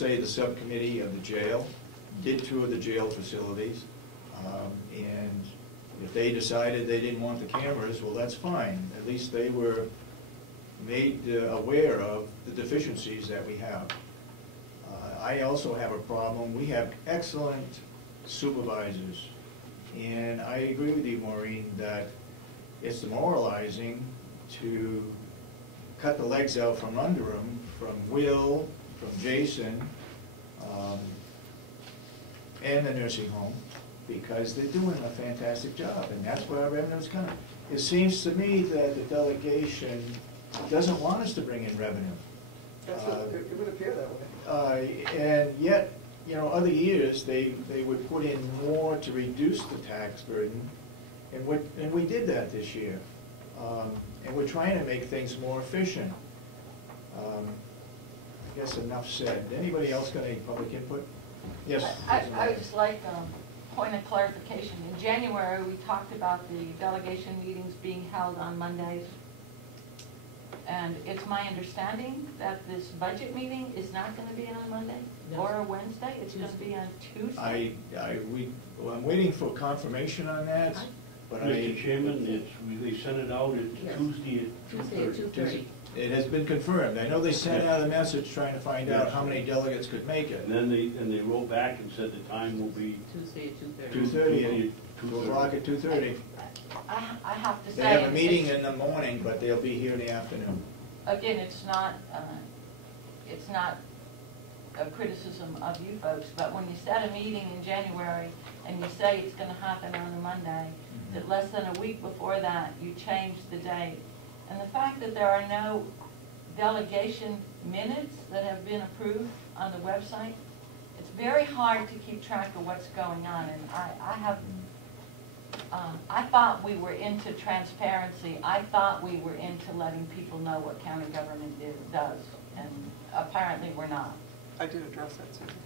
say the subcommittee of the jail did tour the jail facilities, and if they decided they didn't want the cameras, well, that's fine. At least they were made aware of the deficiencies that we have. I also have a problem. We have excellent supervisors, and I agree with you, Maureen, that it's demoralizing to cut the legs out from under them, from Will, from Jason, and the nursing home, because they're doing a fantastic job, and that's where our revenue's coming. It seems to me that the delegation doesn't want us to bring in revenue. It would appear that way. And yet, you know, other years, they would put in more to reduce the tax burden, and we did that this year. And we're trying to make things more efficient. I guess enough said. Anybody else got any public input? Yes. I would just like a point of clarification. In January, we talked about the delegation meetings being held on Mondays. And it's my understanding that this budget meeting is not going to be on Monday or a Wednesday. It's going to be on Tuesday. Well, I'm waiting for confirmation on that. But Mr. Chairman, they sent it out at Tuesday at 2:30. It has been confirmed. I know they sent out a message trying to find out how many delegates could make it. And then they wrote back and said the time will be Tuesday at 2:30. 2 o'clock at 2:30. I have to say, they have a meeting in the morning, but they'll be here in the afternoon. Again, it's not a criticism of you folks, but when you set a meeting in January and you say it's going to happen on a Monday, that less than a week before that you change the date. And the fact that there are no delegation minutes that have been approved on the website, it's very hard to keep track of what's going on. And I thought we were into transparency. I thought we were into letting people know what county government does, and apparently we're not. I did address that, Susan.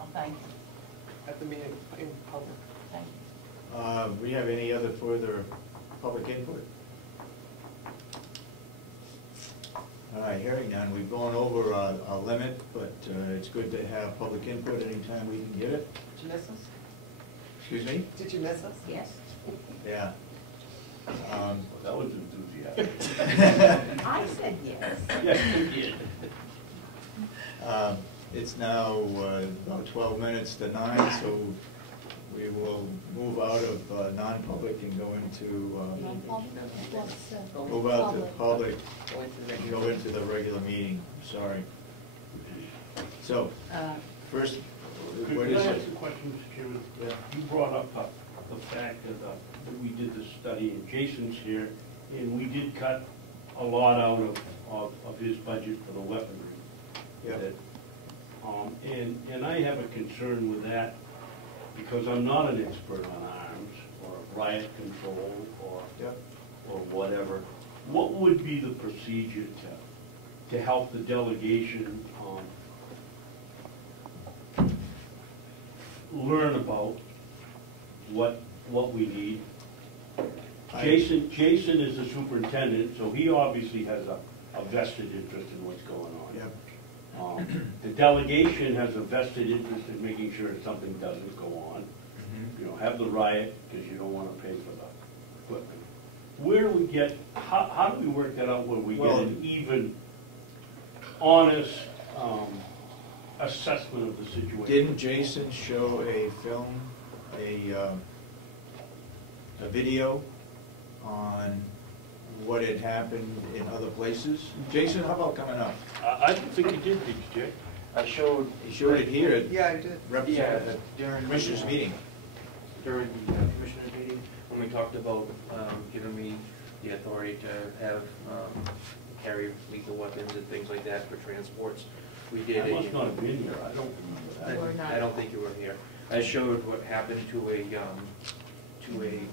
Oh, thank you. At the meeting in public. Thank you. We have any other further public input? All right, hearing none. We've gone over our limit, but it's good to have public input anytime we can get it. Did you miss us? Excuse me? Did you miss us? Yes. Yeah. that was enthusiastic. I said yes. Yes, you did. It's now about 12 minutes to 9, so we will move out of non-public and go into move out to public and go into the regular meeting. Sorry. So first, Could I ask a question, Mr. Chairman? Yeah. You brought up the fact that we did the study, and Jason's here, and we did cut a lot out of his budget for the weaponry. Yeah. And I have a concern with that because I'm not an expert on arms or riot control or whatever. What would be the procedure to help the delegation learn about what we need? Jason is the superintendent, so he obviously has a vested interest in what's going on. Yep. The delegation has a vested interest in making sure that something doesn't go on. You know, have the riot because you don't want to pay for the equipment. Where do we get? How do we work that out? Where we get an even, honest assessment of the situation? Didn't Jason show a film, a video on what had happened in other places? Jason, how about coming up? I don't think he did, did you, Jay? He showed it here at Yeah, I did. during Commissioners meeting. During the Commissioners meeting, when we talked about giving me the authority to have carry lethal weapons and things like that for transports, we did. I must not have been here. I don't remember that. I don't think you were here. I showed what happened to a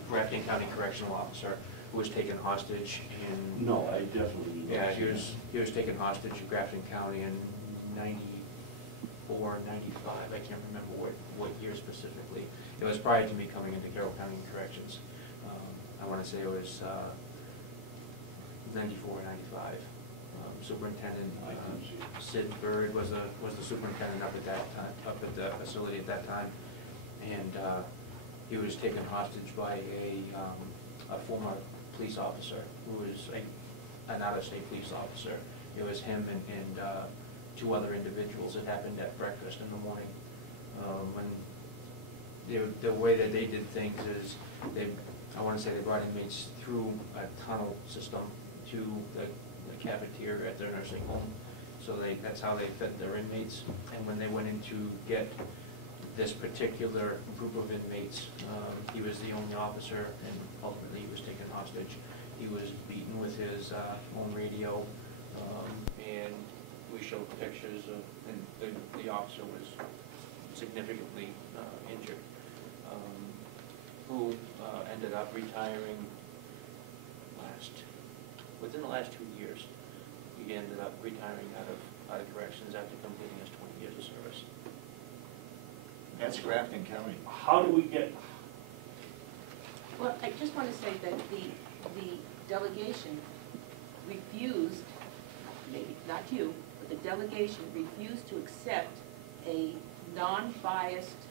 Grafton County correctional officer who was taken hostage in. No, I definitely didn't. Yeah, he was taken hostage in Grafton County in '94, '95. I can't remember what year specifically. It was prior to me coming into Carroll County Corrections. I want to say it was 94 or 95. superintendent. I can see it. Sid Bird was the superintendent up at that time, up at the facility at that time. And he was taken hostage by a former police officer who was an out-of-state police officer. It was him and two other individuals. It happened at breakfast in the morning. When the way that they did things is I want to say they brought inmates through a tunnel system to the cafeteria at their nursing home. So that's how they fed their inmates. And when they went in to get this particular group of inmates, he was the only officer, and ultimately he was taken hostage. He was beaten with his own radio, and we showed pictures of, and the officer was significantly injured, who ended up retiring within the last 2 years. He ended up retiring out of corrections after completing his 20 years of service. That's Grafton County. How do we get, Well, I just want to say that the delegation refused, maybe not you, but the delegation refused to accept a non-biased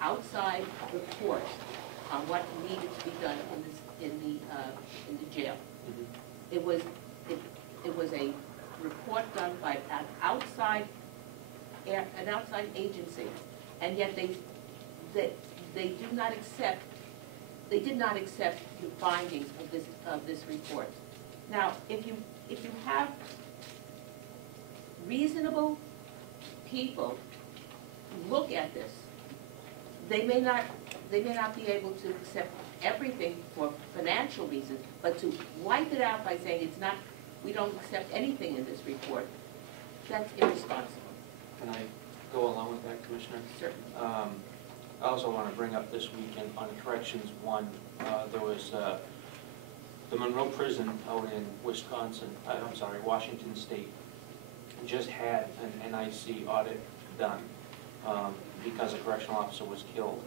outside report on what needed to be done in the jail. It was a report done by an outside agency, and yet they did not accept the findings of this report. Now, if you have reasonable people look at this, they may not be able to accept everything for financial reasons, but to wipe it out by saying it's not, we don't accept anything in this report, that's irresponsible. Can I go along with that, Commissioner? Certainly. I also want to bring up this weekend on Corrections 1, there was the Monroe Prison out in Washington State just had an NIC audit done because a correctional officer was killed.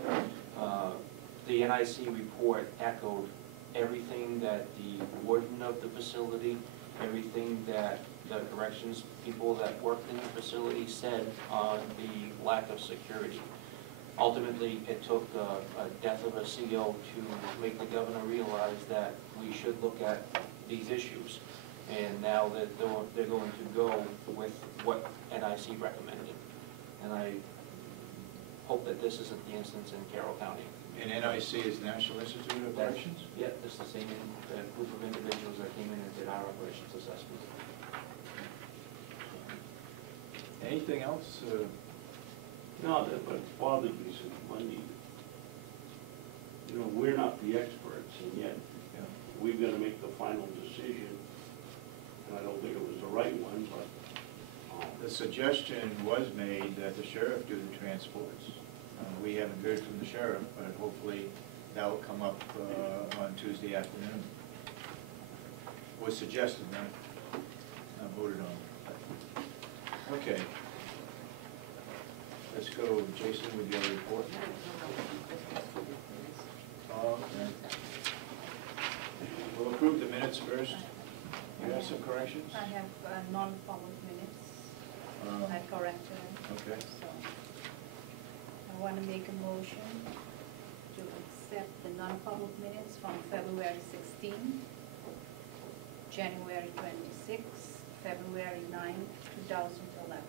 The NIC report echoed everything that the warden of the facility, everything that the corrections people that worked in the facility said on the lack of security. Ultimately, it took a death of a CO to make the governor realize that we should look at these issues. And now that they're going to go with what NIC recommended. And I hope that this isn't the instance in Carroll County. And NIC is National Institute of Corrections? Yeah, it's the same group of individuals that came in and did our operations assessment. Anything else? no, but it bothered me since Monday. You know, we're not the experts, and yet we've got to make the final decision. And I don't think it was the right one, but The suggestion was made that the sheriff do the transports. We haven't heard from the sheriff, but hopefully that will come up on Tuesday afternoon. Was suggested, not voted on. Okay. Let's go, Jason, with your report. Oh, okay. We'll approve the minutes first. You have some corrections? I have non-public minutes. I corrected them. Okay. So I want to make a motion to accept the non-public minutes from February 16, January 26, February 9, 2011.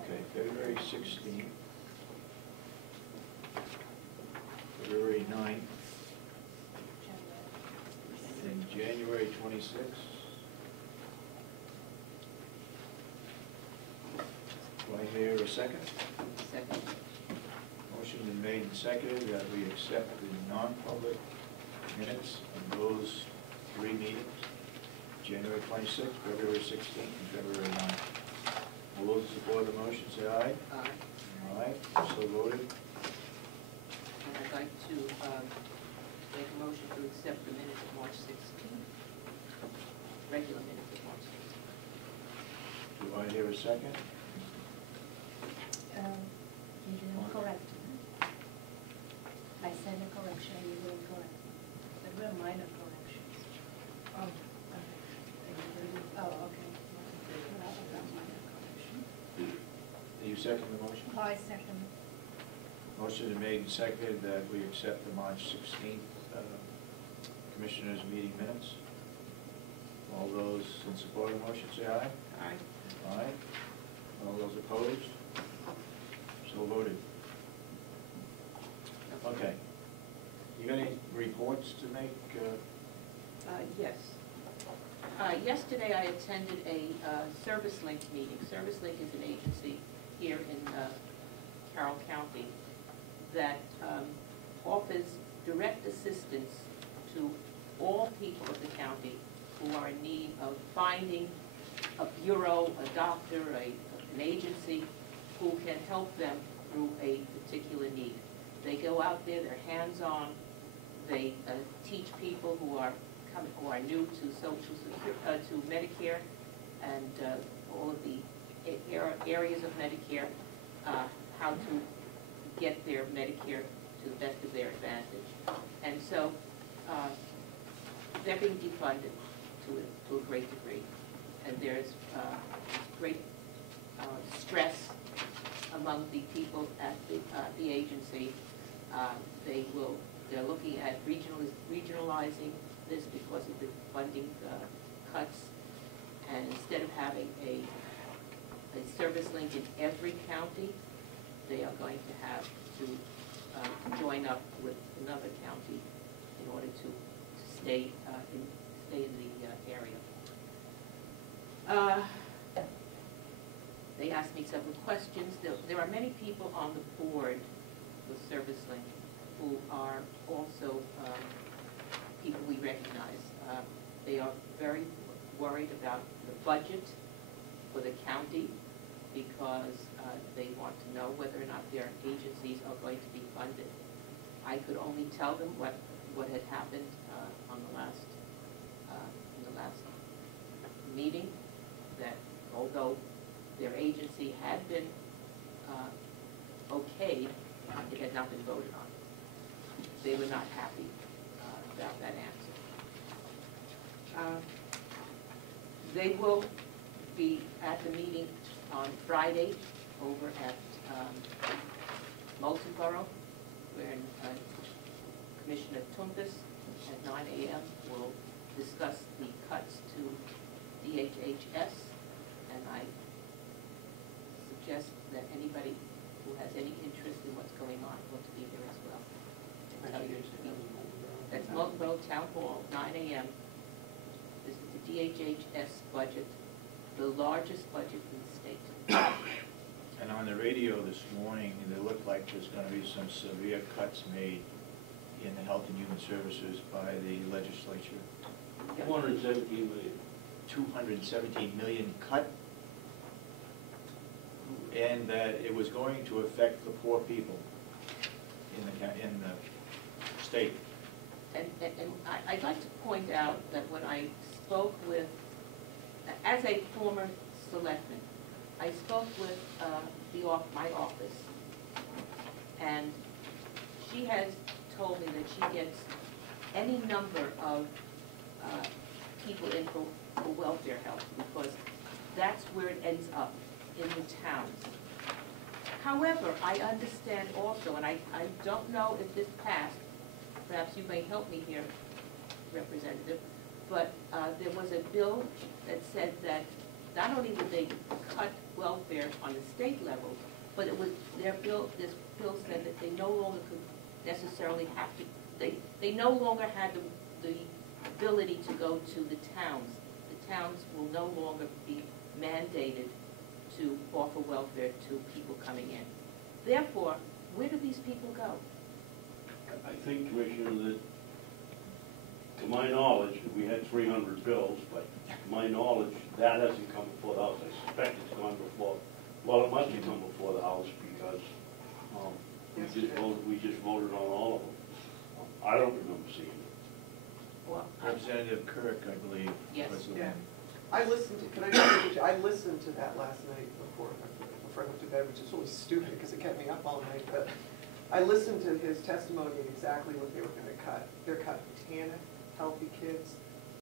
Okay, February 16th, February 9th, and January 26th. Do I hear a second? Second. Motion been made and seconded that we accept the non-public minutes of those three meetings, January 26th, February 16th, and February 9th. All those in support of the motion say aye. Aye. Aye, so voted. And I'd like to make a motion to accept the minutes of March 16th, regular minutes of March 16th. Do I hear a second? You didn't correct it. I said a correction, you didn't correct it. They're minor corrections. Oh, okay. Well, I've got minor correction. Do you second the motion? Oh, I second. Motion is made and seconded that we accept the March 16th Commissioners' meeting minutes. All those in support of the motion say aye. Aye. Aye. All those opposed? So voted. Okay. You got any reports to make? Yes. Yesterday I attended a ServiceLink meeting. ServiceLink is an agency here in Carroll County that offers direct assistance to all people of the county who are in need of finding a bureau, a doctor, an agency who can help them through a particular need. They go out there, they're hands-on, they teach people who are new to Social Security, to Medicare, and all of the areas of Medicare, how to get their Medicare to the best of their advantage. And so they're being defunded to a great degree, and there's great stress among the people at the agency. They're looking at regionalizing this because of the funding cuts, and instead of having a ServiceLink in every county, they are going to have to join up with another county in order to stay in the area. They asked me several questions. There are many people on the board with ServiceLink who are also people we recognize. They are very worried about the budget for the county because they want to know whether or not their agencies are going to be funded. I could only tell them what had happened on the last meeting, that although their agency had been okayed, it had not been voted on. They were not happy about that answer. They will be at the meeting on Friday over at Moulton Borough, where Commissioner Tumpus at 9 a.m. will discuss the cuts to DHHS, and I suggest that anybody who has any interest in what's going on ought to be there as well. That's Moulton Borough Town Hall, 9 a.m. This is the DHHS budget, the largest budget in the state. And on the radio this morning, it looked like there's going to be some severe cuts made in the Health and Human Services by the legislature. 217 million. 217 million cut, and that it was going to affect the poor people in the state. And I'd like to point out that when I spoke with, as a former selectman, I spoke with my office, and she has told me that she gets any number of people in for welfare help, because that's where it ends up, in the towns. However, I understand also, and I don't know if this passed, perhaps you may help me here, Representative, but there was a bill that said that not only would they cut welfare on the state level, but it was this bill said that they no longer could necessarily have to, they no longer had the ability to go to the towns. The towns will no longer be mandated to offer welfare to people coming in. Therefore, where do these people go? I think, Commissioner, that to my knowledge, we had 300 bills, but to my knowledge, that hasn't come before the House. I suspect it's gone before, well, it must have come before the House because we just voted on all of them. I don't remember seeing it. Well, Representative Kirk, I believe, Yes. was the Yeah. one. I listened to, can I just say, I listened to that last night before I went to bed, which is really stupid because it kept me up all night, but I listened to his testimony and exactly what they were going to cut. They're cutting TANF, Healthy Kids,